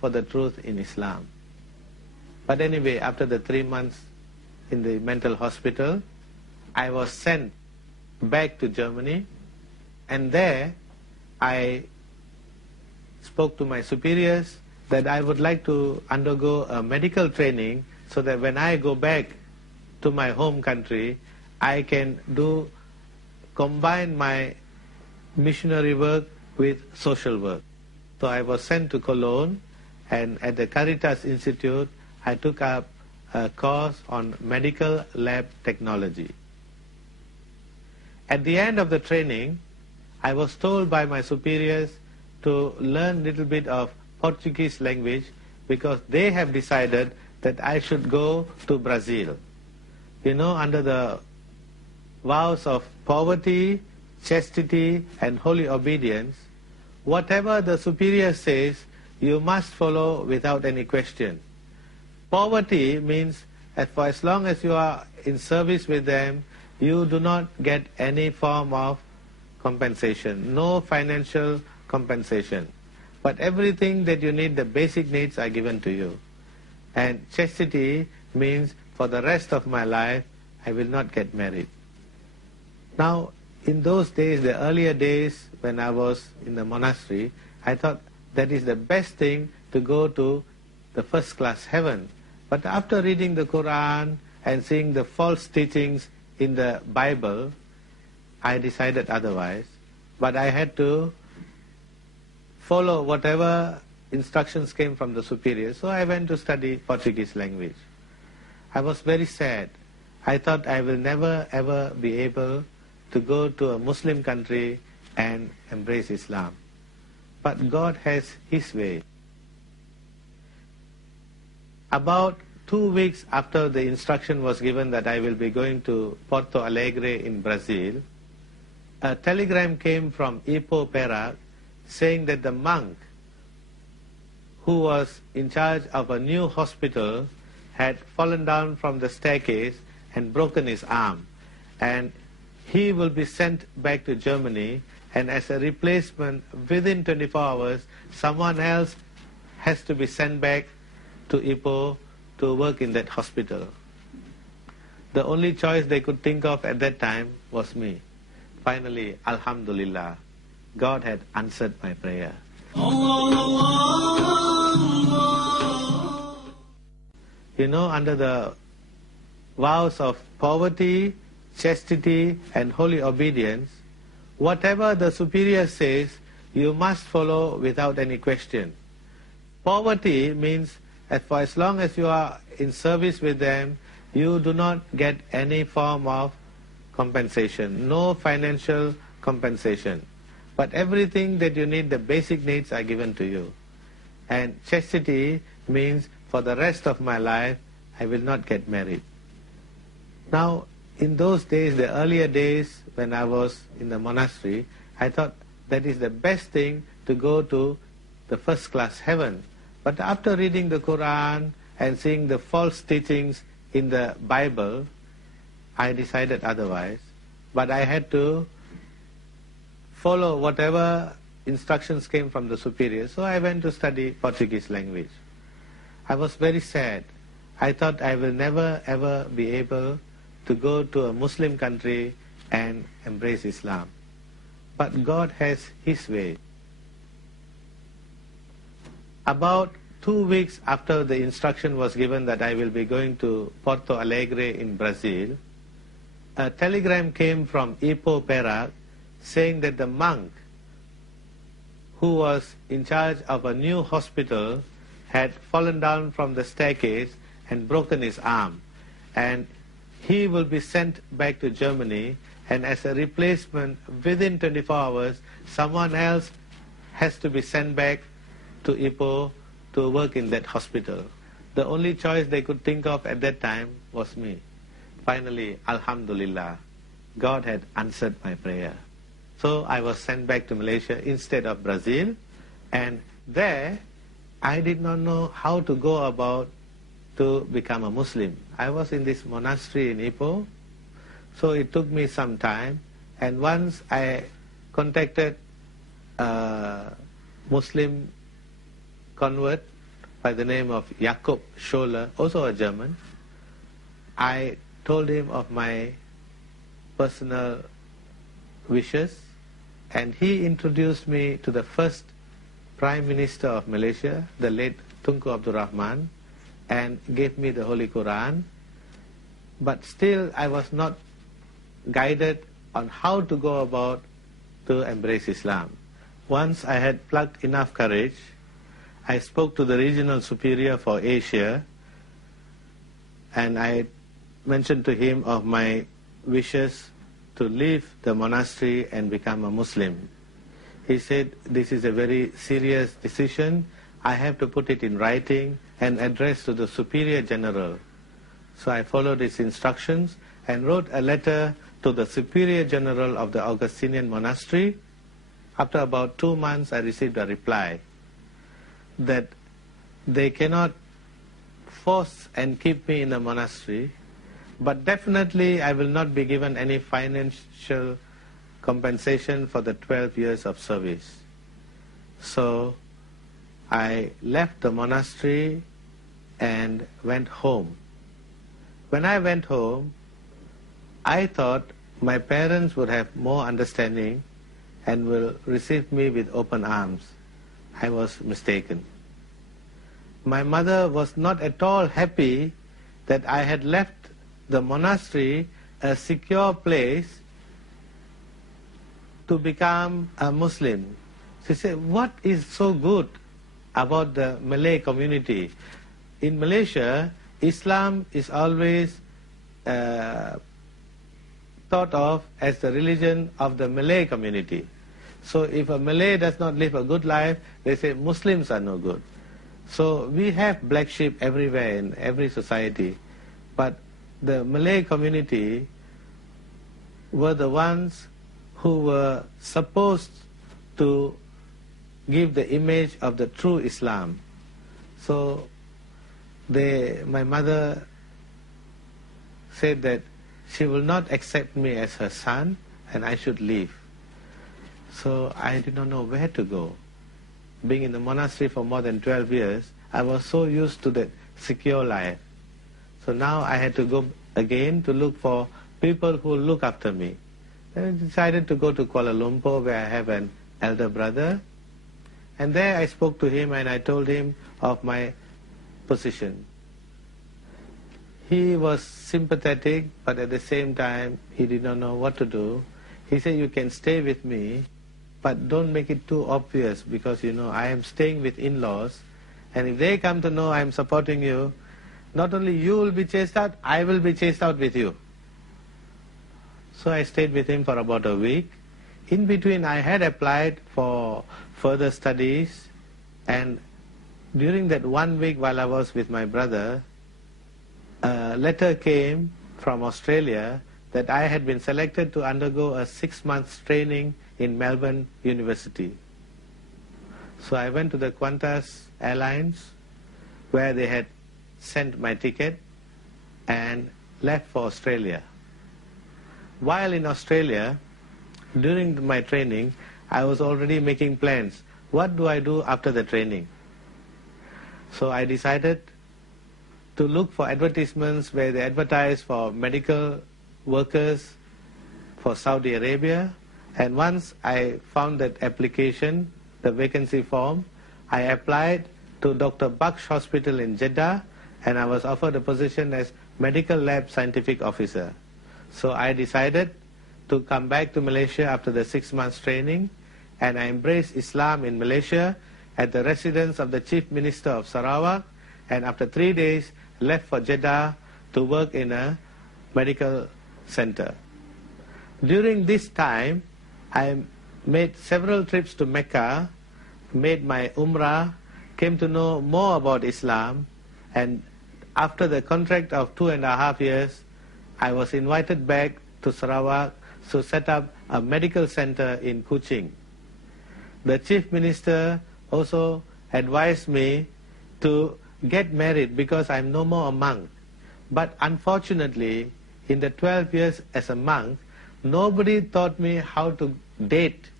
for the truth in Islam. But anyway, after the 3 months in the mental hospital, I was sent back to Germany, and there I spoke to my superiors that I would like to undergo a medical training so that when I go back to my home country, I can combine my missionary work with social work. So I was sent to Cologne, and at the Caritas Institute, I took up a course on medical lab technology. At the end of the training, I was told by my superiors to learn a little bit of Portuguese language because they have decided that I should go to Brazil. You know, under the vows of poverty, chastity, and holy obedience, whatever the superior says, you must follow without any question. Poverty means that for as long as you are in service with them, you do not get any form of compensation, no financial compensation. But everything that you need, the basic needs are given to you. And chastity means for the rest of my life, I will not get married. Now, in those days, the earlier days when I was in the monastery, I thought that is the best thing to go to the first class heaven. But after reading the Quran and seeing the false teachings in the Bible, I decided otherwise. But I had to follow whatever instructions came from the superiors. So I went to study Portuguese language. I was very sad. I thought I will never ever be able to go to a Muslim country and embrace Islam. But God has His way. About 2 weeks after the instruction was given that I will be going to Porto Alegre in Brazil, a telegram came from Ipoh, Perak, saying that the monk who was in charge of a new hospital had fallen down from the staircase and broken his arm. And he will be sent back to Germany, and as a replacement, within 24 hours, someone else has to be sent back to Ipoh to work in that hospital. The only choice they could think of at that time was me. Finally, Alhamdulillah, God had answered my prayer. You know, under the vows of poverty, chastity, and holy obedience, whatever the superior says, you must follow without any question. Poverty means that for as long as you are in service with them, you do not get any form of compensation, no financial compensation. But everything that you need, the basic needs are given to you. And chastity means for the rest of my life, I will not get married. Now, in those days, the earlier days when I was in the monastery, I thought that is the best thing to go to the first class heaven. But after reading the Quran and seeing the false teachings in the Bible, I decided otherwise. But I had to follow whatever instructions came from the superiors. So I went to study Portuguese language. I was very sad. I thought I will never ever be able to go to a Muslim country and embrace Islam. But God has His way. About 2 weeks after the instruction was given that I will be going to Porto Alegre in Brazil, a telegram came from Ipoh, Perak, saying that the monk who was in charge of a new hospital had fallen down from the staircase and broken his arm. And he will be sent back to Germany, and as a replacement, within 24 hours, someone else has to be sent back to Ipoh to work in that hospital. The only choice they could think of at that time was me. Finally, Alhamdulillah, God had answered my prayer. So I was sent back to Malaysia instead of Brazil, and there I did not know how to go about to become a Muslim. I was in this monastery in Ipoh, so it took me some time, and once I contacted a Muslim convert by the name of Jakob Scholler, also a German. I told him of my personal wishes, and he introduced me to the first Prime Minister of Malaysia, the late Tunku Abdul Rahman, and gave me the Holy Quran. But still I was not guided on how to go about to embrace Islam. Once I had plucked enough courage, I spoke to the regional superior for Asia, and I mentioned to him of my wishes to leave the monastery and become a Muslim. He said, this is a very serious decision. I have to put it in writing and address to the Superior General. So I followed his instructions and wrote a letter to the Superior General of the Augustinian Monastery. After about 2 months, I received a reply that they cannot force and keep me in the monastery, but definitely I will not be given any financial compensation for the 12 years of service. So I left the monastery and went home. When I went home, I thought my parents would have more understanding and will receive me with open arms. I was mistaken. My mother was not at all happy that I had left the monastery, a secure place, to become a Muslim. She said, what is so good about the Malay community? In Malaysia, Islam is always thought of as the religion of the Malay community. So if a Malay does not live a good life, they say Muslims are no good. So we have black sheep everywhere in every society, but the Malay community were the ones who were supposed to give the image of the true Islam. So my mother said that she will not accept me as her son and I should leave. So I did not know where to go. Being in the monastery for more than 12 years, I was so used to that secure life. So now I had to go again to look for people who will look after me. Then I decided to go to Kuala Lumpur, where I have an elder brother. And there I spoke to him and I told him of my position. He was sympathetic, but at the same time, he did not know what to do. He said, you can stay with me, but don't make it too obvious, because I am staying with in-laws, and if they come to know I am supporting you, not only you will be chased out, I will be chased out with you. So I stayed with him for about a week. In between, I had applied for further studies, and during that 1 week while I was with my brother, a letter came from Australia that I had been selected to undergo a 6 months training in Melbourne University. So I went to the Qantas Airlines, where they had sent my ticket, and left for Australia. While in Australia, during my training, I was already making plans. What do I do after the training? So I decided to look for advertisements where they advertise for medical workers for Saudi Arabia. And once I found that application, the vacancy form, I applied to Dr. Baksh Hospital in Jeddah, and I was offered a position as Medical Lab Scientific Officer. So I decided to come back to Malaysia after the 6 months training, and I embraced Islam in Malaysia at the residence of the Chief Minister of Sarawak, and after 3 days left for Jeddah to work in a medical center. During this time, I made several trips to Mecca, made my Umrah, came to know more about Islam, and after the contract of 2.5 years, I was invited back to Sarawak to set up a medical center in Kuching. The Chief Minister also advised me to get married because I'm no more a monk. But unfortunately, in the 12 years as a monk, nobody taught me how to date.